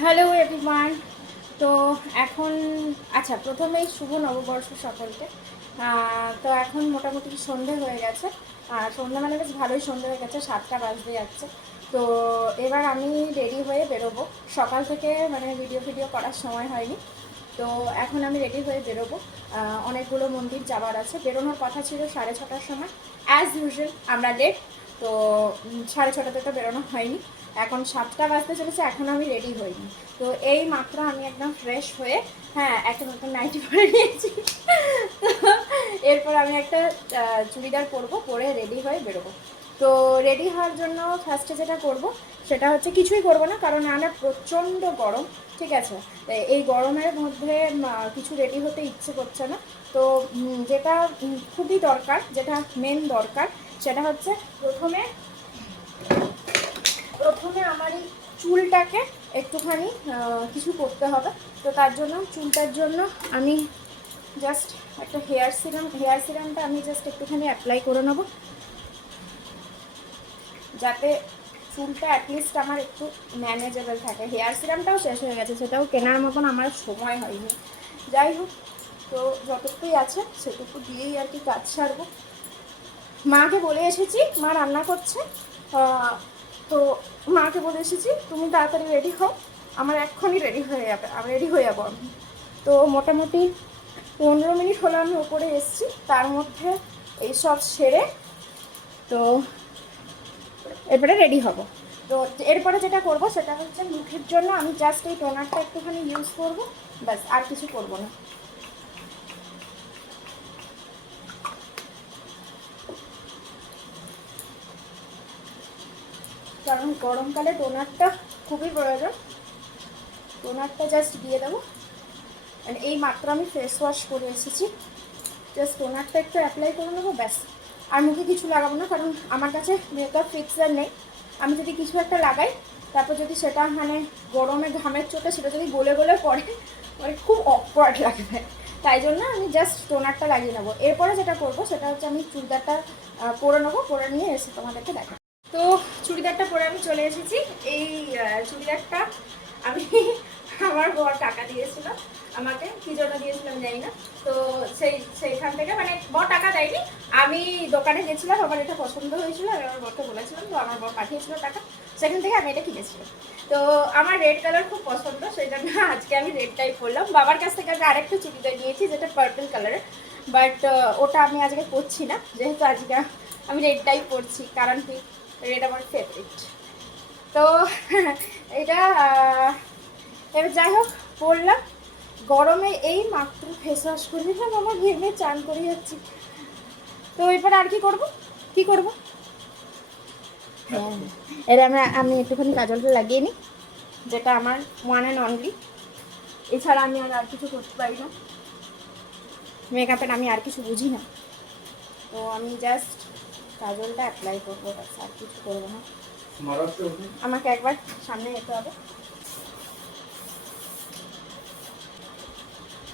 Hello everyone. তো এখন আচ্ছা, প্রথমেই শুভ নববর্ষ সকলকে। তো এখন মোটামুটি সন্ধে হয়ে গেছে, আর সন্ধ্যা মানে বেশ ভালোই সন্ধে হয়ে গেছে, 7টা বাজতে যাচ্ছে। তো এবার আমি রেডি হয়ে বেরোবো। সকাল থেকে মানে ভিডিও করার সময় হয়নি, তো এখন আমি রেডি হয়ে বেরোবো। অনেকগুলো মন্দির যাওয়ার আছে, বেরোনোর কথা ছিল 6:30টার সময়। অ্যাজ ইউজুয়াল আমরা লেট, তো 6:30টাতে তো বেরোনো হয়নি। এখন 7টা বাজতে চলেছে, এখন আমি রেডি হইনি। তো এই মাত্র আমি একদম ফ্রেশ হয়ে, হ্যাঁ, একটা নতুন নাইটি পরে নিয়েছি। তো এরপর আমি একটা চুড়িদার পরবো, পরে রেডি হয়ে বেরোবো। তো রেডি হওয়ার জন্য ফার্স্টে যেটা করব সেটা হচ্ছে, কিছুই করবো না, কারণ আমরা প্রচণ্ড গরম, ঠিক আছে। এই গরমের মধ্যে কিছু রেডি হতে ইচ্ছে করছে না। তো যেটা খুবই দরকার, যেটা মেন দরকার, সেটা হচ্ছে প্রথমে প্রথমে আমার এই চুলটাকে একটুখানি কিছু করতে হবে। তো তার জন্য চুলটার জন্য আমি জাস্ট একটা হেয়ার সিরামটা আমি জাস্ট একটুখানি অ্যাপ্লাই করে নেবো, যাতে চুলটা অ্যাটলিস্ট আমার একটু ম্যানেজেবল থাকে। হেয়ার সিরামটাও শেষ হয়ে গেছে, সেটাও কেনার মতন আমার সময় হয়নি। যাই হোক, তো যতটুকুই আছে সেটুকু দিয়েই আর কি কাজ সারবো। মাকে বলে এসেছি, মা রান্না করছে। তো মাকে বলে এসেছি তুমি তাড়াতাড়ি রেডি হও, আমার এক্ষুনি রেডি হয়ে যাবো আমি। তো মোটামুটি 15 মিনিট হলো আমি ওপরে এসেছি, তার মধ্যে এইসব সেরে তো এরপরে রেডি হব। তো এরপরে যেটা করব সেটা হচ্ছে, মুখের জন্য আমি জাস্ট এই টোনারটা একটুখানি ইউজ করব, ব্যাস, আর কিছু করব না। কারণ গরমকালে টোনারটা খুবই প্রয়োজন। টোনারটা জাস্ট দিয়ে দেবো। এই মাত্র আমি ফেস ওয়াশ করে এসেছি, জাস্ট টোনারটা একটু অ্যাপ্লাই করে নেবো, ব্যাস। আর মুখে কিছু লাগাবো না, কারণ আমার কাছে মেকআপ ফিক্সার নেই। আমি যদি কিছু একটা লাগাই, তারপর যদি সেটা মানে গরমে ঘামের চোটে সেটা যদি গলে গলে পড়ে, মানে খুব অকওয়ার্ড লাগবে। তাই জন্য আমি জাস্ট টোনারটা লাগিয়ে নেবো। এরপরে যেটা করবো সেটা হচ্ছে, আমি চুড়িদারটা পরে নেবো, পরে নিয়ে এসে তোমাদেরকে দেখাবো। তো চুড়িদারটা পরে আমি চলে এসেছি। এই চুড়িদারটা আমি আমার বর টাকা দিয়েছিল আমাকে, কি জন্য দিয়েছিল আমি জানি না। তো সেইখান থেকে, মানে বর টাকা দেয়নি, আমি দোকানে গেছিলাম, আমার এটা পছন্দ হয়েছিল, আমি আমার বরকে বলেছিলাম, তো আমার বর পাঠিয়েছিল টাকা, সেখান থেকে আমি এটা কিনেছিলাম। তো আমার রেড কালার খুব পছন্দ, সেই জন্য আজকে আমি রেডটাই পরলাম। বাবার কাছ থেকে আমি আরেকটা চুড়িদার নিয়েছি, যেটা পার্পল কালারের, বাট ওটা আমি আজকে পরছি না, যেহেতু আজকে আমি রেডটাই পরছি, কারণ কি, রেড আমার ফেভারিট। তো এটা এবার যাই হোক, পরলাম। গরমে এই মাত্র ফেস ওয়াশ করে নিলাম, আমার ঘেমে চান করে যাচ্ছি। তো এরপর আর কি করব, কি করব, হ্যাঁ, এর আমি একটুখানি কাজলটা লাগিয়ে নিই, যেটা আমার ওয়ান অ্যান্ড অনলি। এছাড়া আমি আর কিছু করতে পারি না, মেকআপের আমি আর কিছু বুঝি না। তো আমি জাস্ট কাজলটা অ্যাপ্লাই করবো, আর কিছু করবো না। আমাকে একবার সামনে যেতে হবে।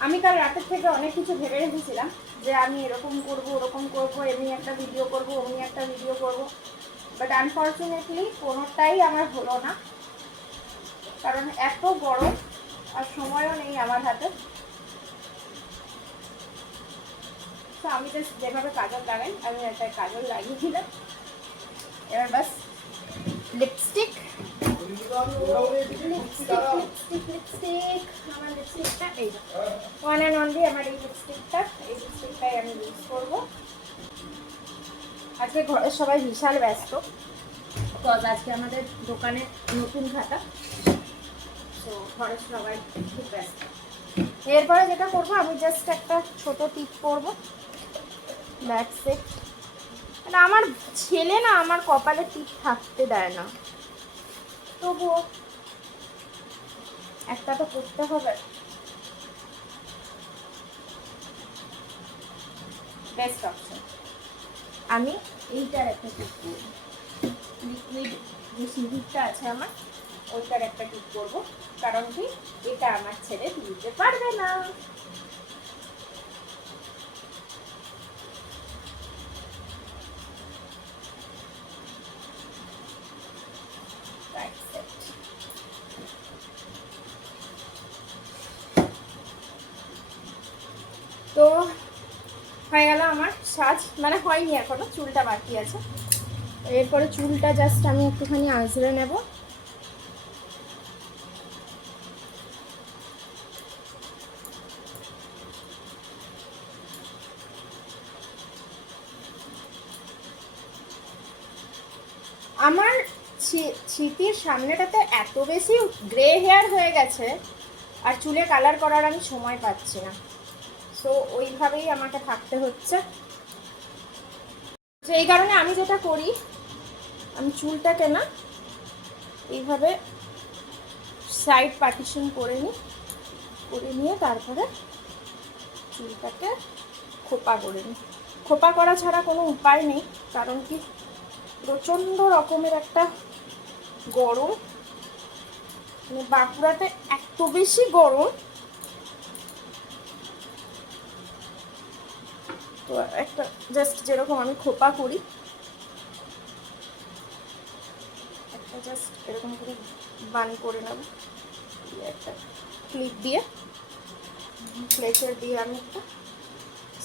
আমি কাল রাতের থেকে অনেক কিছু ভেবে রেখেছিলাম, যে আমি এরকম করব, ওরকম করব, এমনি একটা ভিডিও করব, অমনি একটা ভিডিও করব, বাট আনফর্চুনেটলি কোনোটাই আমার হলো না, কারণ এত গরম আর সময়ও নেই আমার হাতে। তো আমি জাস্ট যেভাবে কাজল লাগাই, আমি একটা কাজল লাগিয়ে দিলাম। এবার বাস লিপস্টিক, আমার লিপস্টিকটা এই ওয়ান অ্যান্ড অনলি, আমার এই লিপস্টিকটাই আমি ইউজ করবো। আজকে ঘরের সবাই বিশাল ব্যস্ত, তো আজকে আমাদের দোকানে নতুন খাতা, তো ঘরের সবাই খুব ব্যস্ত। এরপরে যেটা করবো, আমি জাস্ট একটা ছোট টিপ করবো, দ্যাটস ইট। মানে আমার ছেলে না আমার কপালে টিপ থাকতে দেয় না, তবুও একটা তো করতে হবে। বেস্ট অপশন, আমি এইটার একটা টিপ করবো, লিকুইড যে সিঁদুরটা আছে আমার, ওইটার একটা টিপ করবো, কারণ কি, এটা আমার ছেলে দিতে পারবে না। সাজ মানে হয়নি এখনো, চুলটা বাকি আছে। এরপরে চুলটা জাস্ট আমি একটুখানি আঁচড়ে নেব। আমার ছিতির সামনেটাতে এত বেশি গ্রে হেয়ার হয়ে গেছে, আর চুলে কালার করার আমি সময় পাচ্ছি না, সো ওইভাবেই আমাকে থাকতে হচ্ছে। সেই কারণে আমি যেটা করি, আমি চুলটাকে না এইভাবে সাইড পার্টিশন করে নিয়ে তারপরে চুলটাকে খোপা করে নিই। খোপা করা ছাড়া কোনো উপায় নেই, কারণ কি প্রচণ্ড রকমের একটা গরম, মানে বাঁকুড়াতে এত বেশি গরম। তো একটা জাস্ট যেরকম আমি খোপা করি, একটা জাস্ট এরকম করে বান করে নেব, একটা ক্লিপ দিয়ে ফ্লেচার দিয়ে আমি একটা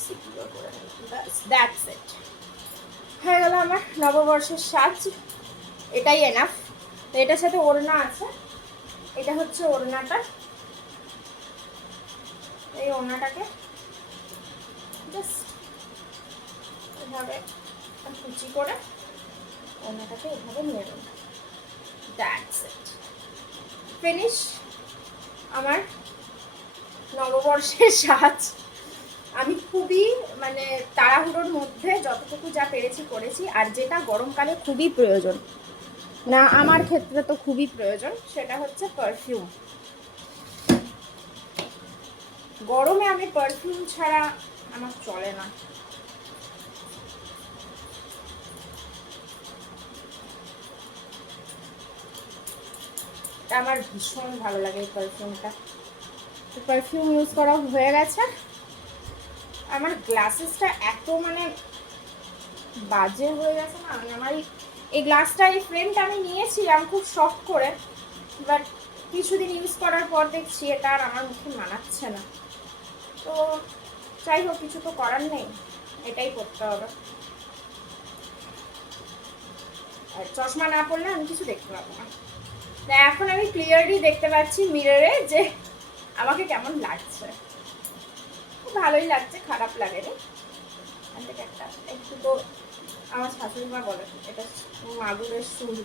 সিকিউর করে নেব। দ্যাটস ইট, হয়ে গেল আমার নববর্ষের সাজ। এটাই এনাফ। তো এটার সাথে ওড়না আছে, এটা হচ্ছে ওড়নাটা। এই ওড়নাটাকে জাস্ট এভাবে কুচি করে ওড়নাটাকে এভাবে নিয়ে নেব। দ্যাটস ইট, ফিনিশ আমার নববর্ষের সাজ। আমি খুবই মানে তাড়াহুড়োর মধ্যে যতটুকু যা পেরেছি করেছি। আর যেটা গরমকালে খুবই প্রয়োজন, না আমার ক্ষেত্রে তো খুবই প্রয়োজন, সেটা হচ্ছে পারফিউম। গরমে আমি পারফিউম ছাড়া আমার চলে না। আমার ভীষণ ভালো লাগে এই পারফিউমটা। পারফিউম ইউজ করা হয়ে গেছে। আমার গ্লাসেসটা এত মানে বাজে হয়ে গেছে না, আমার এই গ্লাসটা, এই ফ্রেমটা আমি নিয়েছিলাম খুব শখ করে, বাট কিছুদিন ইউজ করার পর দেখছি এটা আর আমার মুখে মানাচ্ছে না। তো যাই হোক, কিছু তো করার নেই, এটাই করতে হবে। আর চশমা না পড়লে আমি কিছু দেখতে পাবো না। এখন আমি ক্লিয়ারলি দেখতে পাচ্ছি মিররে যে আমাকে কেমন লাগছে। ভালোই লাগছে, খারাপ লাগেনি। একটা একটু তো আমার শাশুড়ি মা বলে এটা মাগুরের সুর,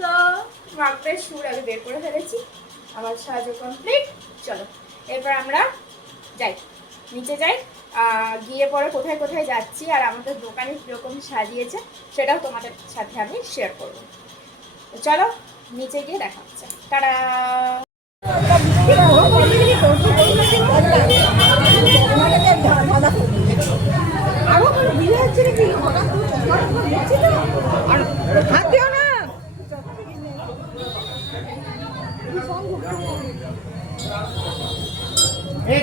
তো মাগুরের সুর আমি বের করে ফেলেছি। আমার সাহায্য কমপ্লিট। চলো এরপর আমরা যাই, নিচে যাই, গিয়ে পরে কোথায় কোথায় যাচ্ছি আর আমাদের দোকানে কীরকম সাজিয়েছে সেটাও তোমাদের সাথে আমি শেয়ার করবো। চলো নিচে গিয়ে দেখা হচ্ছে। টাটা।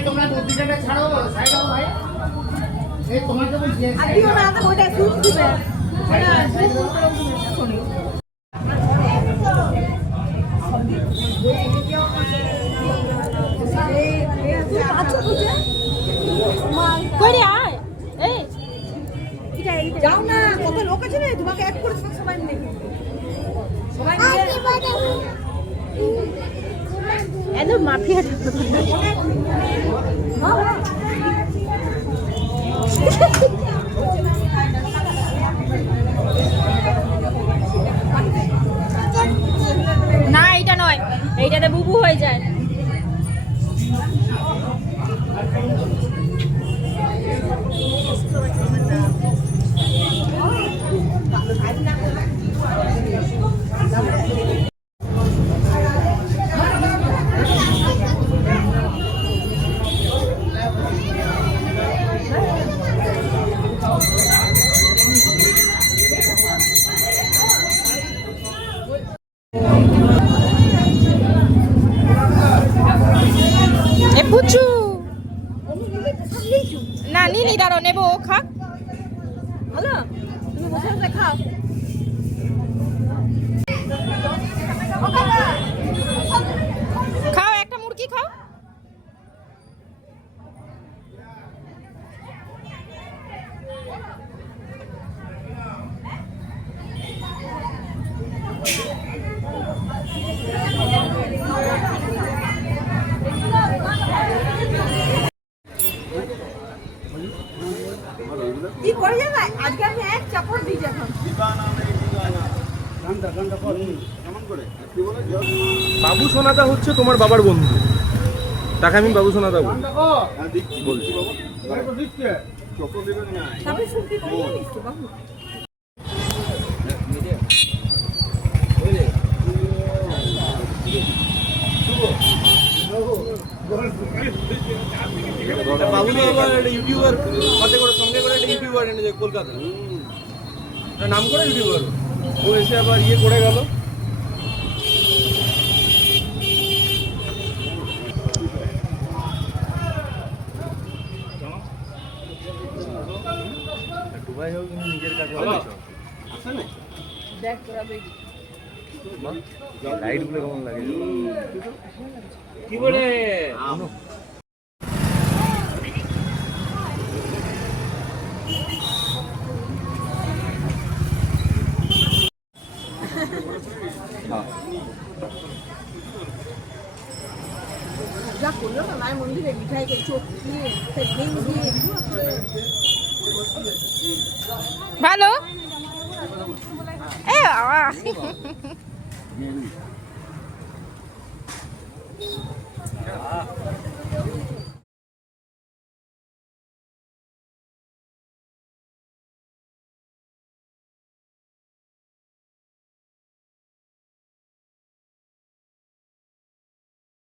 তোমরা দুদিকে ছাড়ো, সাইড হও ভাই। তোমাকে বলছি যাও না, কত লোক আছে না, তোমাকে এক করে সবাই মিলে সবাই একদম মাফিয়া। না এইটা নয়, এইটাতে বুবু হয়ে যায়। না নিনি, দাঁড়ো নেবো, খা। হ্যালো, তুমি বসে বসে খাও। খাও, একটা মুরগি খাও। বাবু সোনাদা হচ্ছে তোমার বাবার বন্ধু, তাকে আমি বাবু সোনাদা বলি। বলছি তবে শুনতে পাইনি তো বাবু। বাবু তো আবার একটা ইউটিউবার, সাথে করে সঙ্গে করে একটা ইউটিউবার এনেছে কলকাতা, নাম করে ইউটিউবার। ও এসে আবার ইয়ে করে গেল। দুবাই হোক কিন্তু নিজের কাছে দেখ তোরা বেশ লাইট গুলো কেমন লাগে কি বলে যা করলো না মায়ের মন্দিরে মিঠাই কে চোখ দিয়ে ঘিং দিয়ে ভালো এ বাবা